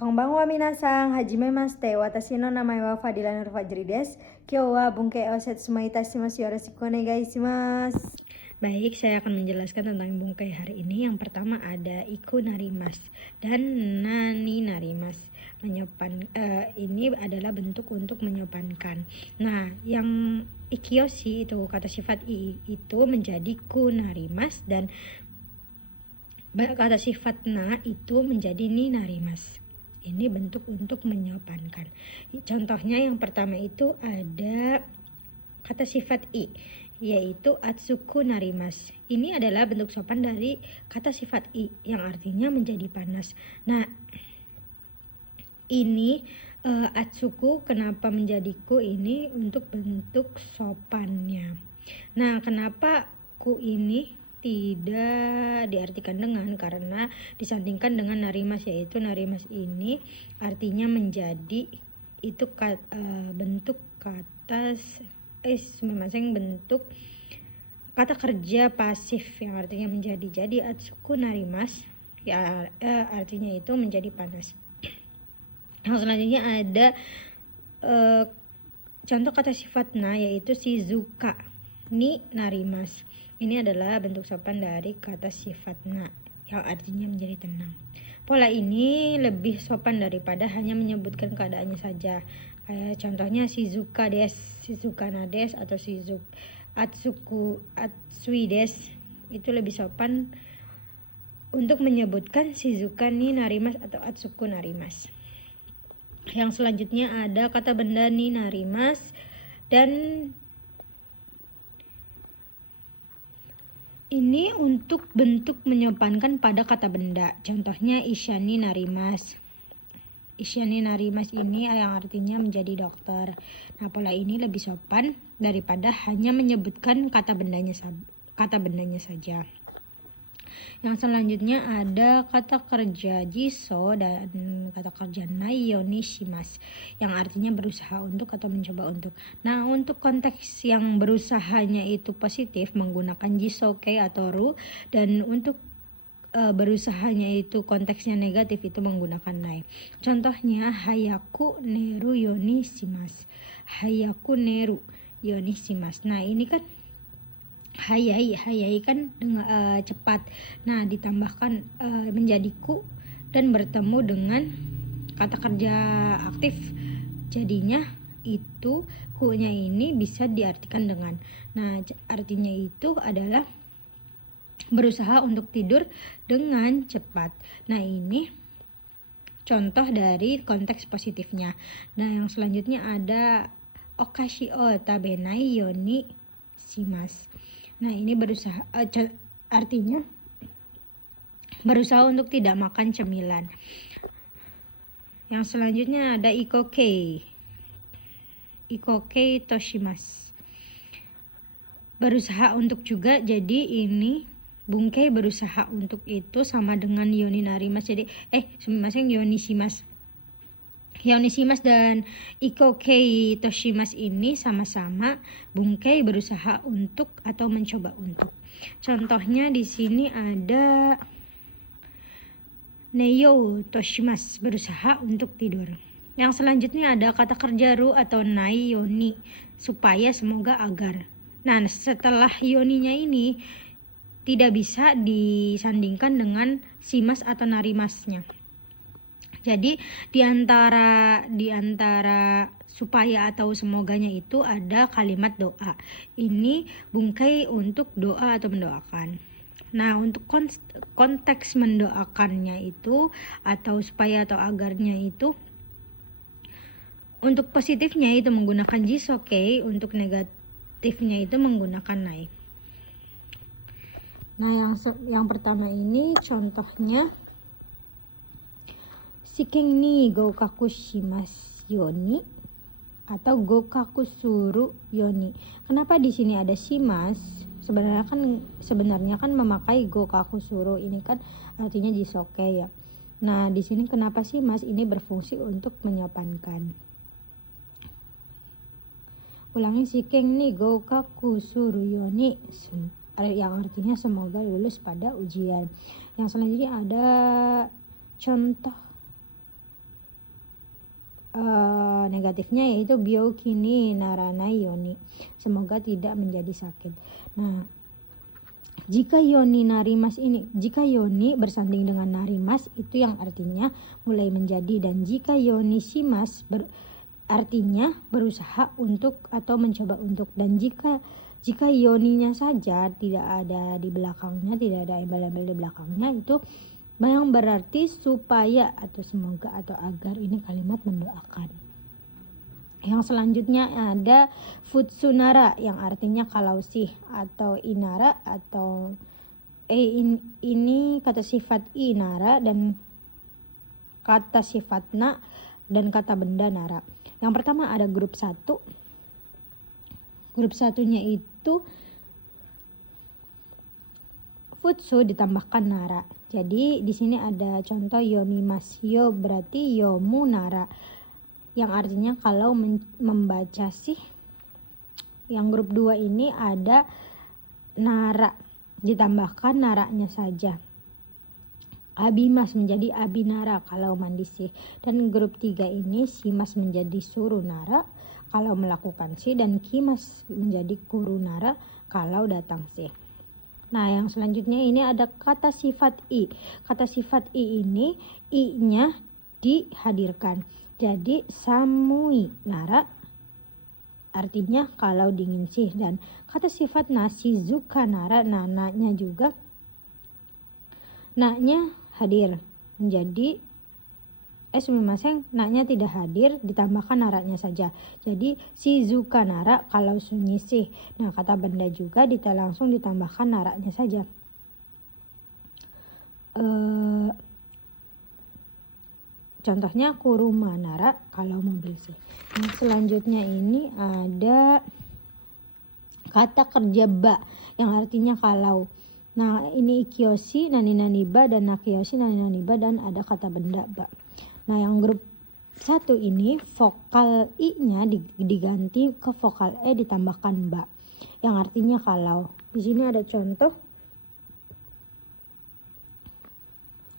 Konbanwa minasan, hajime mashite, watashi no namae wa Fadila Nur Fajri desu. Kyou wa bunkei o setsumo itashimasu, yoroshiku onegai shimasu. Baik, saya akan menjelaskan tentang bungkai hari ini. Yang pertama ada iku narimas dan nani narimas. Ini adalah bentuk untuk menyopankan. Nah, yang ikioshi itu kata sifat i itu menjadi ku narimas dan kata sifat na itu menjadi ni narimas. Ini bentuk untuk menyopankan. Contohnya yang pertama itu ada kata sifat i, yaitu atsuku narimas. Ini adalah bentuk sopan dari kata sifat i yang artinya menjadi panas. Nah, ini atsuku kenapa menjadi ku, ini untuk bentuk sopannya. Nah, kenapa ku ini tidak diartikan dengan, karena disandingkan dengan narimas, yaitu narimas ini artinya menjadi, itu bentuk kata bentuk kata kerja pasif yang artinya menjadi. Jadi atsuku narimas ya artinya itu menjadi panas. Yang selanjutnya ada contoh kata sifat na, yaitu shizuka ni narimas. Ini adalah bentuk sopan dari kata sifat na yang artinya menjadi tenang. Pola ini lebih sopan daripada hanya menyebutkan keadaannya saja. Kayak contohnya shizuka desu, shizukana desu, atau atsui desu. Itu lebih sopan untuk menyebutkan shizuka ni narimas atau atsuku narimas. Yang selanjutnya ada kata benda ni narimas dan ini untuk bentuk menyopankan pada kata benda. Contohnya isyani narimas. Isyani narimas ini yang artinya menjadi dokter. Nah, pola ini lebih sopan daripada hanya menyebutkan kata bendanya saja. Yang selanjutnya ada kata kerja jiso dan kata kerja nai shimasu yang artinya berusaha untuk atau mencoba untuk. Nah, untuk konteks yang berusahanya itu positif menggunakan jisoke atau ru, dan untuk berusahanya itu konteksnya negatif itu menggunakan nai. Contohnya hayaku neru yoni shimasu. Hayaku neru yoni shimasu. Nah, ini kan hayai kan dengan cepat. Nah, ditambahkan menjadi ku dan bertemu dengan kata kerja aktif, jadinya itu ku-nya ini bisa diartikan dengan. Nah, artinya itu adalah berusaha untuk tidur dengan cepat. Nah, ini contoh dari konteks positifnya. Nah, yang selanjutnya ada okashi o tabenai yoni shimasu. Nah, ini berusaha artinya berusaha untuk tidak makan cemilan. Yang selanjutnya ada ikoke toshimasu. Berusaha untuk juga, jadi ini bungkai berusaha untuk itu sama dengan yoni narimas. Jadi yoni shimasu. Yoni-shimasu dan ikoke toshimasu ini sama-sama bungkai berusaha untuk atau mencoba untuk. Contohnya di sini ada neyo toshimasu, berusaha untuk tidur. Yang selanjutnya ada kata kerja ru atau nai yoni, supaya, semoga, agar. Nah, setelah yoninya ini tidak bisa disandingkan dengan shimasu atau narimasnya. Jadi di antara supaya atau semoganya itu ada kalimat doa. Ini bungkai untuk doa atau mendoakan. Nah, untuk konteks mendoakannya itu atau supaya atau agarnya itu, untuk positifnya itu menggunakan jisoke, untuk negatifnya itu menggunakan nai. Nah, yang pertama ini contohnya Shiken ni gokaku shimasu yoni atau gokaku suru yoni. Kenapa di sini ada shimasu? Sebenarnya kan memakai gokaku suru, ini kan artinya jisoke ya. Nah, di sini kenapa shimasu? Ini berfungsi untuk menyopankan. Ulangi, shiken ni gokaku suru yoni, yang artinya semoga lulus pada ujian. Yang selanjutnya ada contoh negatifnya yaitu biokini narana yoni. Semoga tidak menjadi sakit. Nah, jika yoni bersanding dengan narimas itu yang artinya mulai menjadi, dan jika yoni simas artinya berusaha untuk atau mencoba untuk, dan jika yoninya saja tidak ada di belakangnya, tidak ada embel-embel di belakangnya, itu yang berarti supaya atau semoga atau agar. Ini kalimat mendoakan. Yang selanjutnya ada futsunara yang artinya kalau sih, atau inara atau ini kata sifat inara dan kata sifat na dan kata benda nara. Yang pertama ada grup 1. Grup satunya itu futsu ditambahkan nara. Jadi di sini ada contoh yomimas, yo berarti yomu nara, yang artinya kalau membaca sih. Yang grup 2 ini ada nara, ditambahkan naranya saja. Abimas menjadi abinara kalau mandi sih. Dan grup 3 ini simas menjadi surunara kalau melakukan sih, dan kimas menjadi kurunara kalau datang sih. Nah, yang selanjutnya ini ada kata sifat i. Kata sifat i ini i-nya dihadirkan. Jadi samui nara artinya kalau dingin sih, dan kata sifat nasi zuka nara nananya juga naknya hadir menjadi naknya tidak hadir, ditambahkan naranya saja. Jadi shizuka nara kalau sunyi sih. Nah, kata benda juga langsung ditambahkan naranya saja. Contohnya kuruma nara kalau mobil sih. Nah, selanjutnya ini ada kata kerja ba yang artinya kalau. Nah, ini ikyoshi nani nani ba dan nakiyoshi nani nani ba, dan ada kata benda ba. Nah, yang grup 1 ini vokal i-nya diganti ke vokal e ditambahkan ba yang artinya kalau. Di sini ada contoh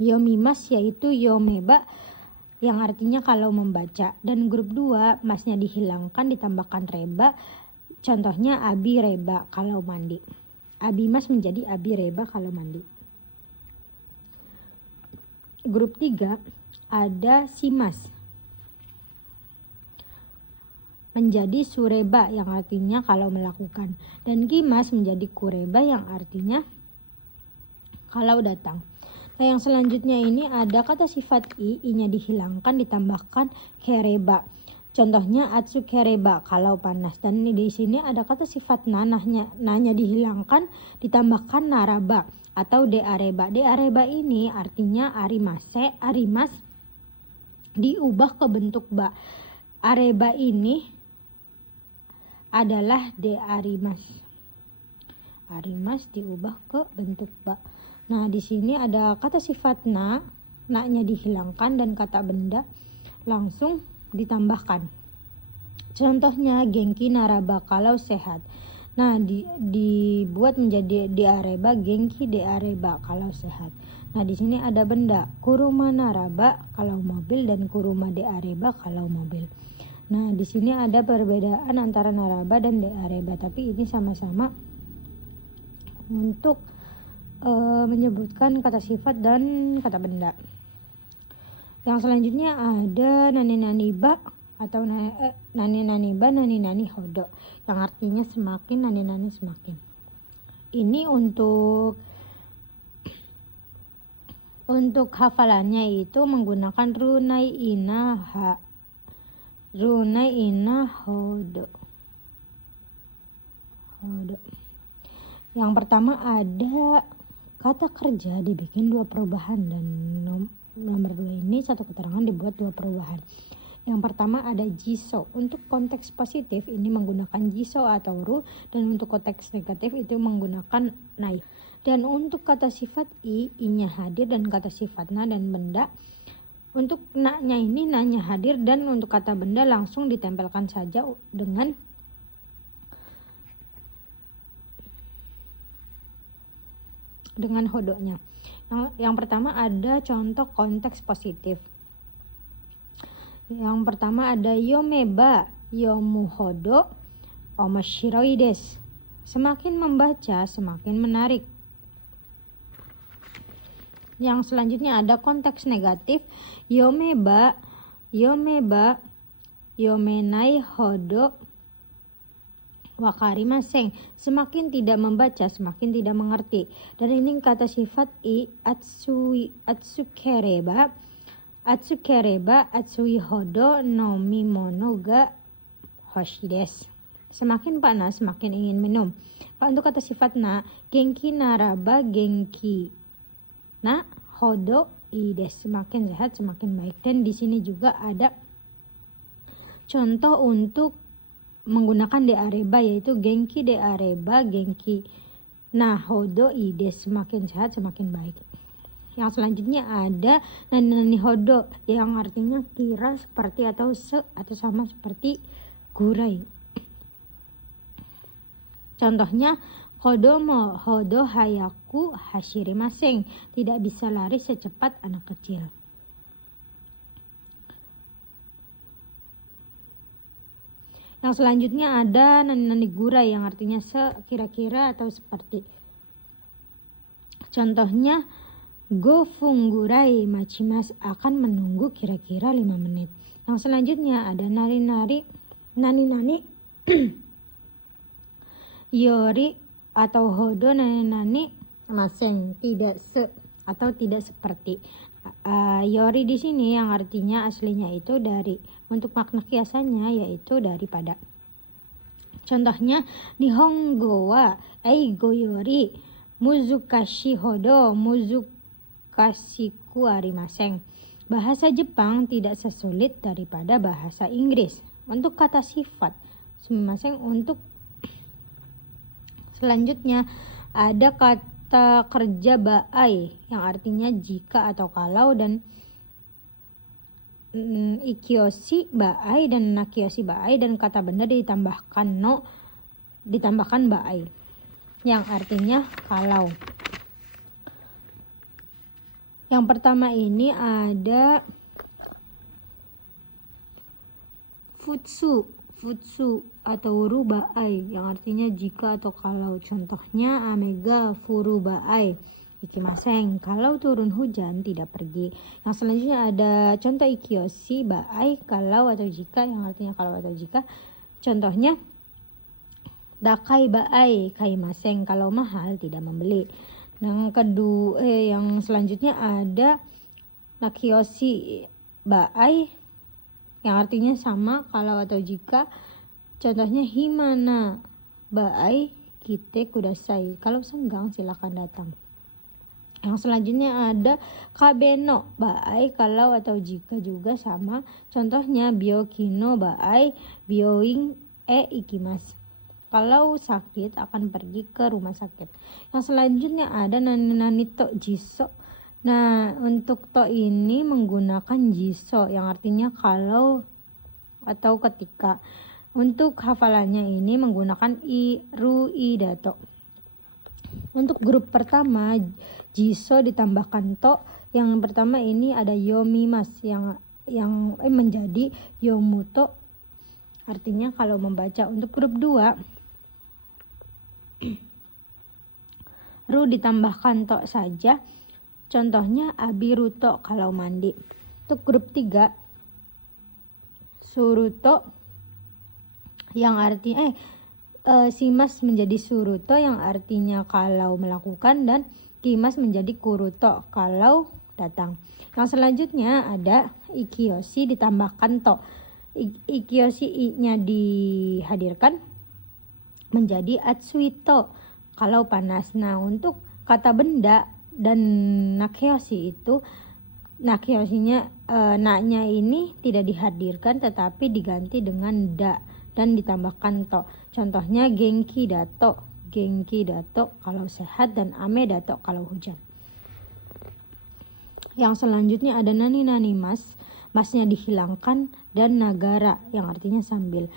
yomimas yaitu yomeba yang artinya kalau membaca, dan grup 2 masnya dihilangkan ditambahkan reba, contohnya abi reba kalau mandi. Abi mas menjadi abi reba kalau mandi. Grup 3 ada simas menjadi sureba yang artinya kalau melakukan, dan kimas menjadi kureba yang artinya kalau datang. Nah, yang selanjutnya ini ada kata sifat i-nya dihilangkan ditambahkan kereba. Contohnya atsu kereba kalau panas, dan di sini ada kata sifat nanya dihilangkan ditambahkan naraba atau deareba. Deareba ini artinya arimas diubah ke bentuk ba. Areba ini adalah dearimas. Arimas diubah ke bentuk ba. Nah, di sini ada kata sifat na-nya dihilangkan dan kata benda langsung ditambahkan. Contohnya genki naraba kalau sehat. Nah, dibuat menjadi deareba genki deareba kalau sehat. Nah, di sini ada benda kuruma naraba kalau mobil dan kuruma deareba kalau mobil. Nah, di sini ada perbedaan antara naraba dan deareba, tapi ini sama-sama untuk menyebutkan kata sifat dan kata benda. Yang selanjutnya ada nani ba atau nani ba nani hodo yang artinya semakin, nani semakin. Ini untuk hafalannya itu menggunakan runai ina hodo. Yang pertama ada kata kerja dibikin 2 perubahan, dan nomor 2 ini satu keterangan dibuat 2 perubahan. Yang pertama ada jiso. Untuk konteks positif ini menggunakan jiso atau ru, dan untuk konteks negatif itu menggunakan nai. Dan untuk kata sifat i-nya hadir, dan kata sifat na dan benda, untuk na-nya ini na-nya hadir, dan untuk kata benda langsung ditempelkan saja dengan hodonya. Yang pertama ada contoh konteks positif. Yang pertama ada yomeba yomuhodo omashiroi desu. Semakin membaca semakin menarik. Yang selanjutnya ada konteks negatif yomeba yomenai hodo wakarimasen. Semakin tidak membaca semakin tidak mengerti. Dan ini kata sifat atsukereba atsui hodo nomimono ga hoshi desu. Semakin panas semakin ingin minum. Kalau untuk kata sifat na, genki naraba genki na hodo ides. Semakin sehat semakin baik. Dan di sini juga ada contoh untuk menggunakan deareba, yaitu genki deareba genki na hodo ides. Semakin sehat semakin baik. Yang selanjutnya ada nani hodo yang artinya kira seperti atau sama seperti gurai. Contohnya kodomo hodo hayaku hashirimasen. Tidak bisa lari secepat anak kecil. Yang selanjutnya ada nani gurai yang artinya kira-kira atau seperti. Contohnya go fungurai machimas, akan menunggu kira-kira 5 menit. Yang selanjutnya ada nani yori atau hodo nani masen, tidak atau tidak seperti. Yori di sini yang artinya aslinya itu dari, untuk makna kiasannya yaitu daripada. Contohnya nihongo wa eigo yori muzukashi hodo muzukashiku arimasen. Bahasa Jepang tidak sesulit daripada bahasa Inggris. Untuk kata sifat sumimasen. Untuk selanjutnya ada kata kerja baai yang artinya jika atau kalau, dan ikioshi baai dan nakioshi baai, dan kata benda ditambahkan baai yang artinya kalau. Yang pertama ini ada futsu atau rubaai yang artinya jika atau kalau. Contohnya amega furubaai ikimasen, kalau turun hujan tidak pergi. Yang selanjutnya ada contoh ikioshi baai, kalau atau jika, yang artinya kalau atau jika. Contohnya dakai baai kaimasen, kalau mahal tidak membeli. Yang selanjutnya ada nakioshi baai yang artinya sama kalau atau jika. Contohnya himana baai kite kudasai, kalau senggang silakan datang. Yang selanjutnya ada kabeno baai, kalau atau jika juga sama. Contohnya byokino baai byoin ikimasu, kalau sakit akan pergi ke rumah sakit. Yang selanjutnya ada nani to jiso. Nah, untuk to ini menggunakan jiso yang artinya kalau atau ketika. Untuk hafalannya ini menggunakan idato. Untuk grup pertama jiso ditambahkan to. Yang pertama ini ada yomimas yang menjadi yomuto, artinya kalau membaca. Untuk grup 2 ru ditambahkan to saja. Contohnya abiruto, kalau mandi. Untuk grup 3 suruto yang artinya simas menjadi suruto yang artinya kalau melakukan, dan kimas menjadi kuruto kalau datang. Yang selanjutnya ada ikioshi ditambahkan to. Ikioshi i-nya dihadirkan menjadi atsuito kalau panas. Nah, untuk kata benda dan nakioshi itu, nakioshinya na-nya ini tidak dihadirkan tetapi diganti dengan da dan ditambahkan to. Contohnya genki dato kalau sehat, dan ame dato kalau hujan. Yang selanjutnya ada nani masnya dihilangkan, dan nagara yang artinya sambil.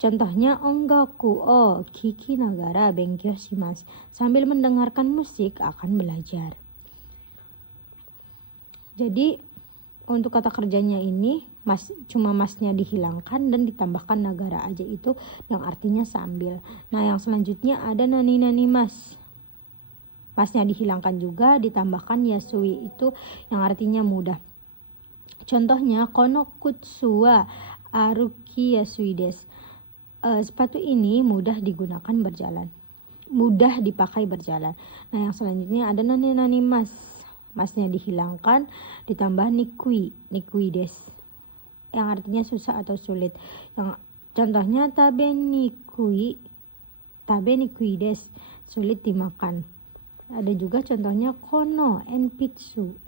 Contohnya ongaku o kiki nagara benkyou shimasu, sambil mendengarkan musik akan belajar. Jadi Untuk kata kerjanya ini cuma masnya dihilangkan dan ditambahkan nagara aja, itu yang artinya sambil. Nah, yang selanjutnya ada nani mas. Masnya dihilangkan juga, ditambahkan yasui, itu yang artinya mudah. Contohnya kono kutsuwa aruki yasui desu. Sepatu ini mudah digunakan berjalan, mudah dipakai berjalan. Nah, yang selanjutnya ada nani mas. Masnya dihilangkan, ditambah nikui des, yang artinya susah atau sulit. Yang contohnya tabe nikui des, sulit dimakan. Ada juga contohnya kono enpitsu.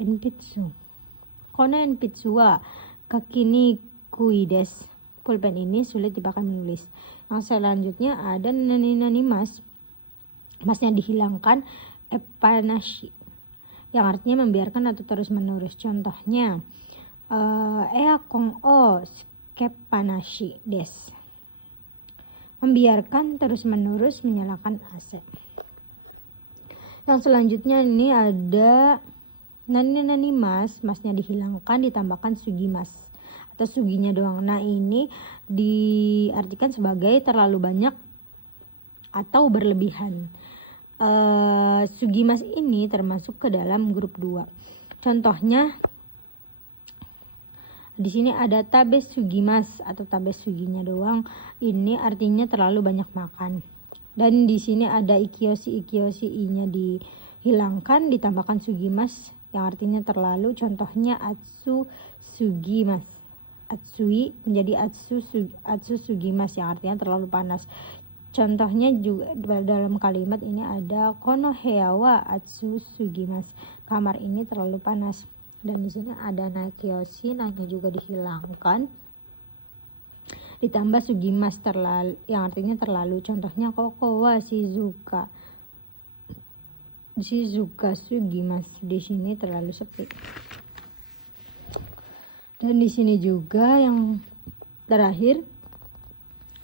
Kono enpitsu wa kaki nikui des, pulpen ini sulit dipakai menulis. Yang selanjutnya ada nani mas. Masnya dihilangkan, epanashi, yang artinya membiarkan atau terus menerus. Contohnya eakon o skepanashi des, membiarkan terus menerus menyalakan AC. Yang selanjutnya ini ada nani mas. Masnya dihilangkan, ditambahkan sugimas atau suginya doang. Nah, ini diartikan sebagai terlalu banyak atau berlebihan. Sugimas ini termasuk ke dalam grup 2. Contohnya di sini ada tabe sugimas atau tabe suginya doang. Ini artinya terlalu banyak makan. Dan di sini ada ikioshi i-nya dihilangkan, ditambahkan sugimas yang artinya terlalu. Contohnya atsu sugimas. Atsui menjadi atsu sugimas yang artinya terlalu panas. Contohnya juga dalam kalimat ini ada kono hea wa atsu sugimas, kamar ini terlalu panas. Dan di sini ada naikyoshi, nanya juga dihilangkan, ditambah sugimas terlalu, yang artinya terlalu. Contohnya koko wa shizuka sugimas, di sini terlalu sepi. Dan di sini juga yang terakhir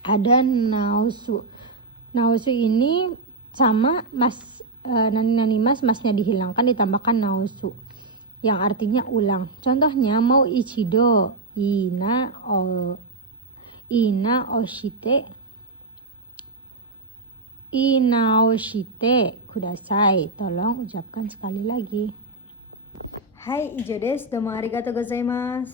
ada naosu. Naosu ini sama nani mas, masnya dihilangkan, ditambahkan naosu yang artinya ulang. Contohnya mau ichido inaoshite kudasai. Tolong ucapkan sekali lagi. Hai, ijo desu. Domo arigatou gozaimasu.